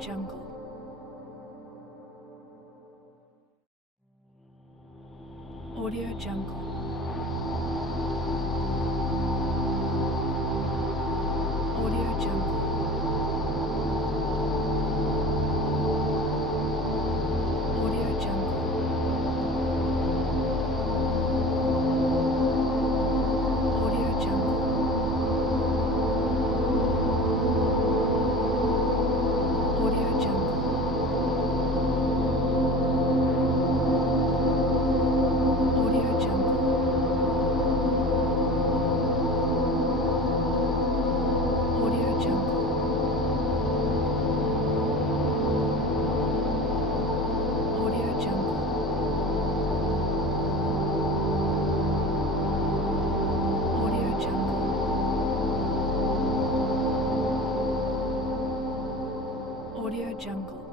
Jungle. Audio Jungle. Audio Jungle. Audio Jungle. Audio Jungle. Audio Jungle. Audio Jungle. Audio Jungle. Audio Jungle. Audio Jungle. Audio Jungle.